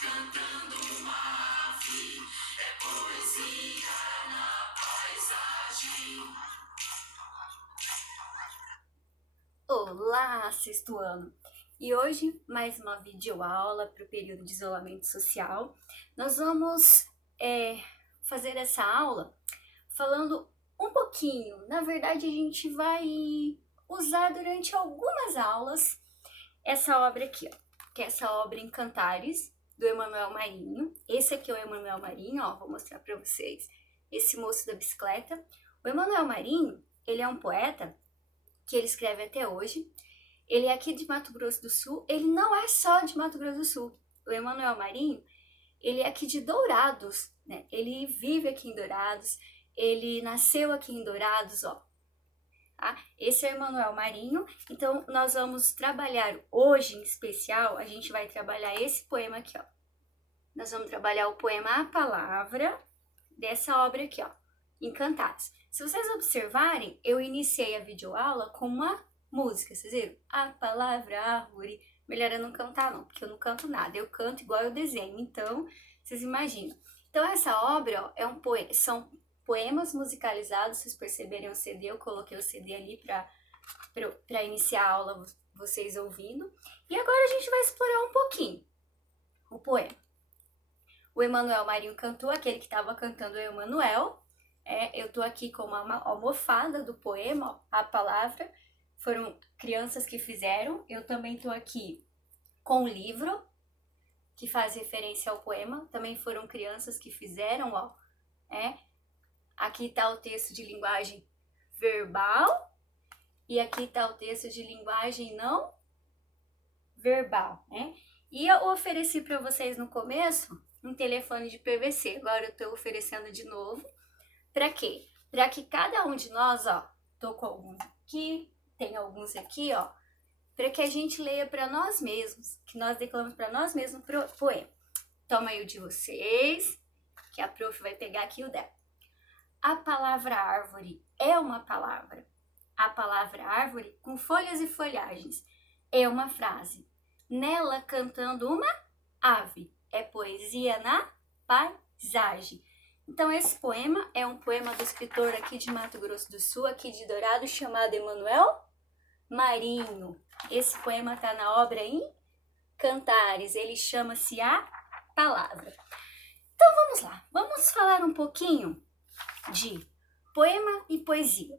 cantando uma ave, é poesia na paisagem. Olá, sexto ano! E hoje, mais uma videoaula para o período de isolamento social. Nós vamos fazer essa aula falando um pouquinho. Na verdade, a gente vai usar durante algumas aulas essa obra aqui, ó, que é essa obra em Cantares, do Emanuel Marinho. Esse aqui é o Emanuel Marinho, ó, vou mostrar para vocês. Esse moço da bicicleta. O Emanuel Marinho, ele é um poeta que ele escreve até hoje. Ele é aqui de Mato Grosso do Sul. Ele não é só de Mato Grosso do Sul. O Emanuel Marinho, ele é aqui de Dourados, né? Ele vive aqui em Dourados. Ele nasceu aqui em Dourados, ó. Tá? Esse é o Emanuel Marinho. Então, nós vamos trabalhar hoje, em especial, a gente vai trabalhar esse poema aqui, ó. Nós vamos trabalhar o poema A Palavra, dessa obra aqui, ó, Encantados. Se vocês observarem, eu iniciei a videoaula com uma música, vocês viram? A palavra árvore. Melhor eu não cantar não, porque eu não canto nada, eu canto igual eu desenho, então vocês imaginam. Então essa obra, ó, são poemas musicalizados, vocês perceberem o CD, eu coloquei o CD ali para iniciar a aula, vocês ouvindo. E agora a gente vai explorar um pouquinho o poema. O Emanuel Marinho cantou, aquele que estava cantando o Emanuel. Eu tô aqui com uma almofada do poema, ó, A Palavra. Foram crianças que fizeram. Eu também tô aqui com o livro, que faz referência ao poema. Também foram crianças que fizeram, ó. Aqui tá o texto de linguagem verbal. E aqui tá o texto de linguagem não verbal, né? E eu ofereci para vocês no começo um telefone de PVC. Agora eu tô oferecendo de novo. Para quê? Para que cada um de nós, ó, tô com alguns aqui, tem alguns aqui, ó, para que a gente leia para nós mesmos, que nós declamamos para nós mesmos o poema. Toma aí o de vocês, que a prof vai pegar aqui o dela. A palavra árvore é uma palavra. A palavra árvore, com folhas e folhagens, é uma frase. Nela cantando uma ave, é poesia na paisagem. Então esse poema é um poema do escritor aqui de Mato Grosso do Sul, aqui de Dourados, chamado Emanuel Marinho. Esse poema está na obra em Cantares, ele chama-se A Palavra. Então vamos lá, vamos falar um pouquinho de poema e poesia.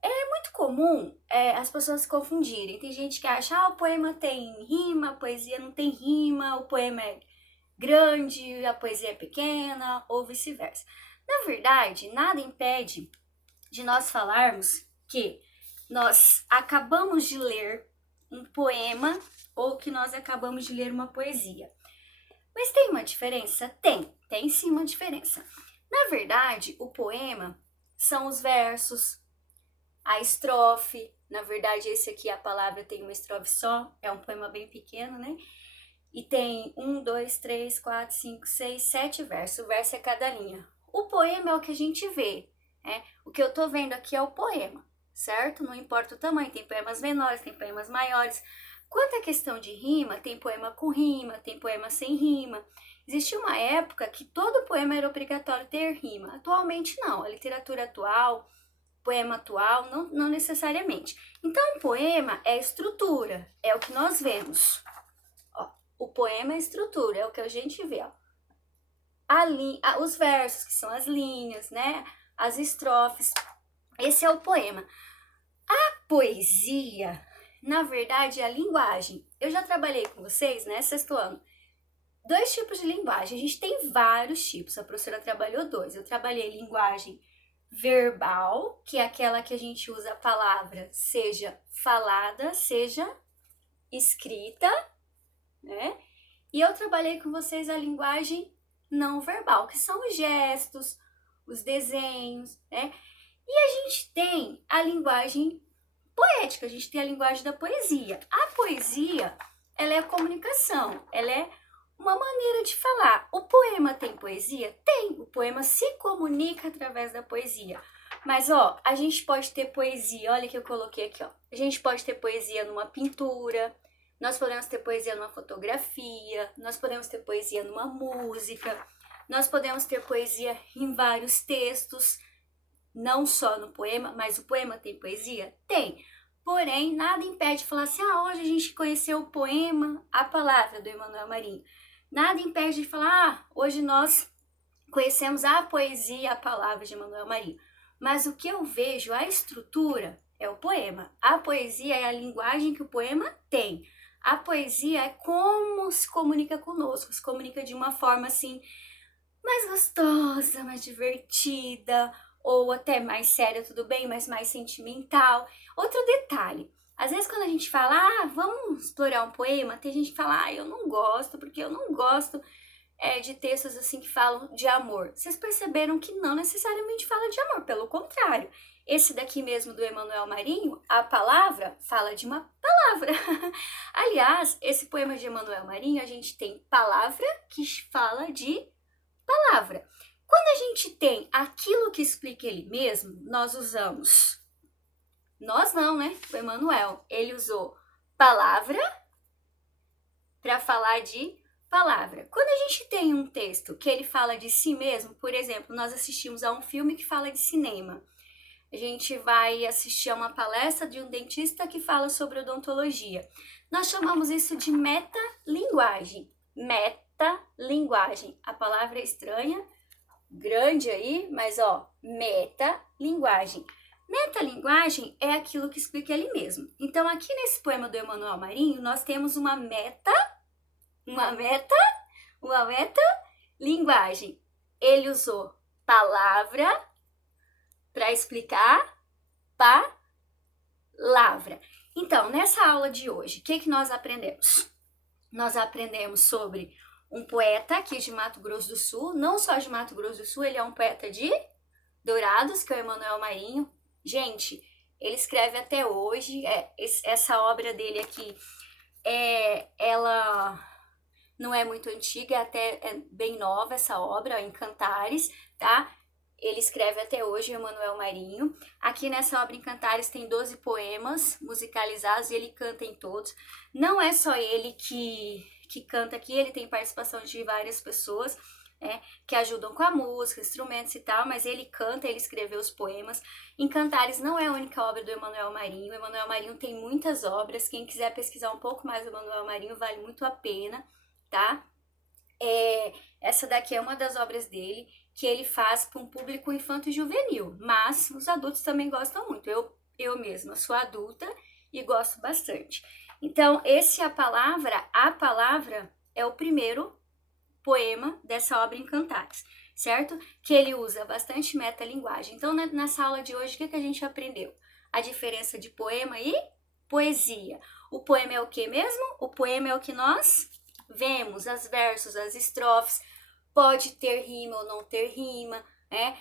É muito comum as pessoas se confundirem. Tem gente que acha, o poema tem rima, a poesia não tem rima, o poema é grande, a poesia é pequena, ou vice-versa. Na verdade, nada impede de nós falarmos que nós acabamos de ler um poema ou que nós acabamos de ler uma poesia. Mas tem uma diferença? Tem sim uma diferença. Na verdade, o poema são os versos, a estrofe. Na verdade, esse aqui, a palavra tem uma estrofe só, é um poema bem pequeno, né? E tem 1, 2, 3, 4, 5, 6, 7 versos. O verso é cada linha. O poema é o que a gente vê, né? O que eu tô vendo aqui é o poema, certo? Não importa o tamanho, tem poemas menores, tem poemas maiores. Quanto à questão de rima, tem poema com rima, tem poema sem rima. Existia uma época que todo poema era obrigatório ter rima. Atualmente não, a literatura atual, poema atual, não necessariamente. Então o poema é estrutura, é o que nós vemos. O poema é estrutura, é o que a gente vê, ó. Os versos, que são as linhas, né? As estrofes. Esse é o poema. A poesia, na verdade, é a linguagem. Eu já trabalhei com vocês, né, sexto ano, 2 tipos de linguagem. A gente tem vários tipos, a professora trabalhou 2. Eu trabalhei linguagem verbal, que é aquela que a gente usa a palavra, seja falada, seja escrita, né? E eu trabalhei com vocês a linguagem não verbal, que são os gestos, os desenhos, né? E a gente tem a linguagem poética, a gente tem a linguagem da poesia. A poesia, ela é a comunicação, ela é uma maneira de falar. O poema tem poesia? Tem. O poema se comunica através da poesia. Mas, ó, a gente pode ter poesia, olha que eu coloquei aqui, ó. A gente pode ter poesia numa pintura, nós podemos ter poesia numa fotografia, nós podemos ter poesia numa música, nós podemos ter poesia em vários textos, não só no poema, mas o poema tem poesia? Tem. Porém, nada impede de falar assim, hoje a gente conheceu o poema A Palavra, do Emanuel Marinho. Nada impede de falar, hoje nós conhecemos a poesia A Palavra, de Emanuel Marinho. Mas o que eu vejo, a estrutura, é o poema. A poesia é a linguagem que o poema tem. A poesia é como se comunica conosco, se comunica de uma forma assim, mais gostosa, mais divertida, ou até mais séria, tudo bem, mas mais sentimental. Outro detalhe, às vezes quando a gente fala, vamos explorar um poema, tem gente que fala, eu não gosto, porque eu não gosto de textos assim que falam de amor. Vocês perceberam que não necessariamente fala de amor, pelo contrário. Esse daqui mesmo do Emanuel Marinho, A Palavra, fala de uma palavra. Aliás, esse poema de Emanuel Marinho, a gente tem palavra que fala de palavra. Quando a gente tem aquilo que explica ele mesmo, nós usamos. Nós não, né? O Emanuel, ele usou palavra para falar de palavra. Quando a gente tem um texto que ele fala de si mesmo, por exemplo, nós assistimos a um filme que fala de cinema. A gente vai assistir a uma palestra de um dentista que fala sobre odontologia. Nós chamamos isso de metalinguagem. Metalinguagem. A palavra é estranha, grande aí, mas metalinguagem. Metalinguagem é aquilo que explica ele mesmo. Então, aqui nesse poema do Emanuel Marinho, nós temos uma metalinguagem. Ele usou palavra para explicar palavra. Então, nessa aula de hoje, o que nós aprendemos? Nós aprendemos sobre um poeta aqui de Mato Grosso do Sul, não só de Mato Grosso do Sul, ele é um poeta de Dourados, que é o Emanuel Marinho. Gente, ele escreve até hoje, essa obra dele aqui, ela não é muito antiga, é bem nova essa obra, em Cantares, tá? Ele escreve até hoje, o Emanuel Marinho. Aqui nessa obra em Cantares tem 12 poemas musicalizados e ele canta em todos. Não é só ele que canta aqui, ele tem participação de várias pessoas que ajudam com a música, instrumentos e tal, mas ele canta, ele escreveu os poemas. Em Cantares não é a única obra do Emanuel Marinho. O Emanuel Marinho tem muitas obras. Quem quiser pesquisar um pouco mais do Emanuel Marinho vale muito a pena, tá? Essa daqui é uma das obras dele, que ele faz para um público infanto e juvenil, mas os adultos também gostam muito. Eu mesma sou adulta e gosto bastante. Então, esse A Palavra é o primeiro poema dessa obra em Cantares, certo? Que ele usa bastante metalinguagem. Então, nessa aula de hoje, o que a gente aprendeu? A diferença de poema e poesia. O poema é o que mesmo? O poema é o que nós vemos, as versos, as estrofes, pode ter rima ou não ter rima, né?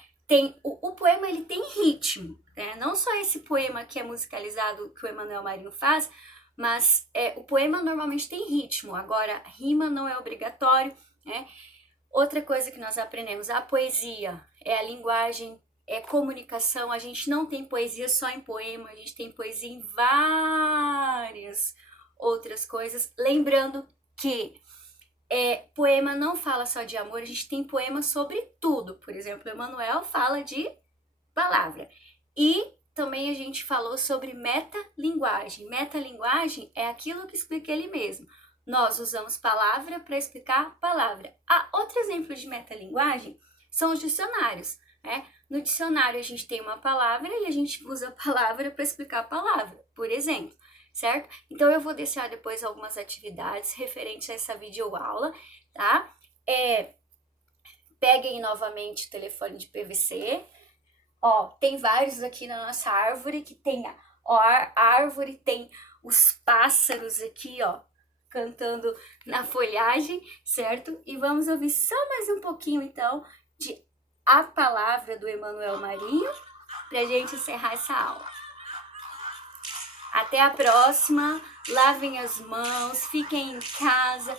O poema ele tem ritmo, né? Não só esse poema que é musicalizado que o Emanuel Marinho faz, mas o poema normalmente tem ritmo, agora rima não é obrigatório, né? Outra coisa que nós aprendemos, a poesia é a linguagem, é comunicação, a gente não tem poesia só em poema, a gente tem poesia em várias outras coisas, lembrando que poema não fala só de amor, a gente tem poema sobre tudo. Por exemplo, Emanuel fala de palavra. E também a gente falou sobre metalinguagem. Metalinguagem é aquilo que explica ele mesmo. Nós usamos palavra para explicar palavra. Outro exemplo de metalinguagem são os dicionários, né? No dicionário a gente tem uma palavra e a gente usa a palavra para explicar a palavra, por exemplo. Certo? Então, eu vou deixar depois algumas atividades referentes a essa videoaula, tá? Peguem novamente o telefone de PVC. Tem vários aqui na nossa árvore, que tem a árvore, tem os pássaros aqui, cantando na folhagem, certo? E vamos ouvir só mais um pouquinho, então, de A Palavra, do Emanuel Marinho, pra gente encerrar essa aula. Até a próxima, lavem as mãos, fiquem em casa,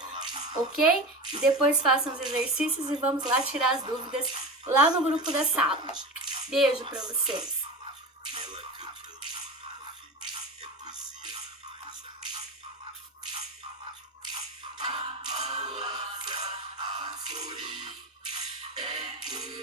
ok? Depois façam os exercícios e vamos lá tirar as dúvidas lá no grupo da sala. Beijo para vocês. que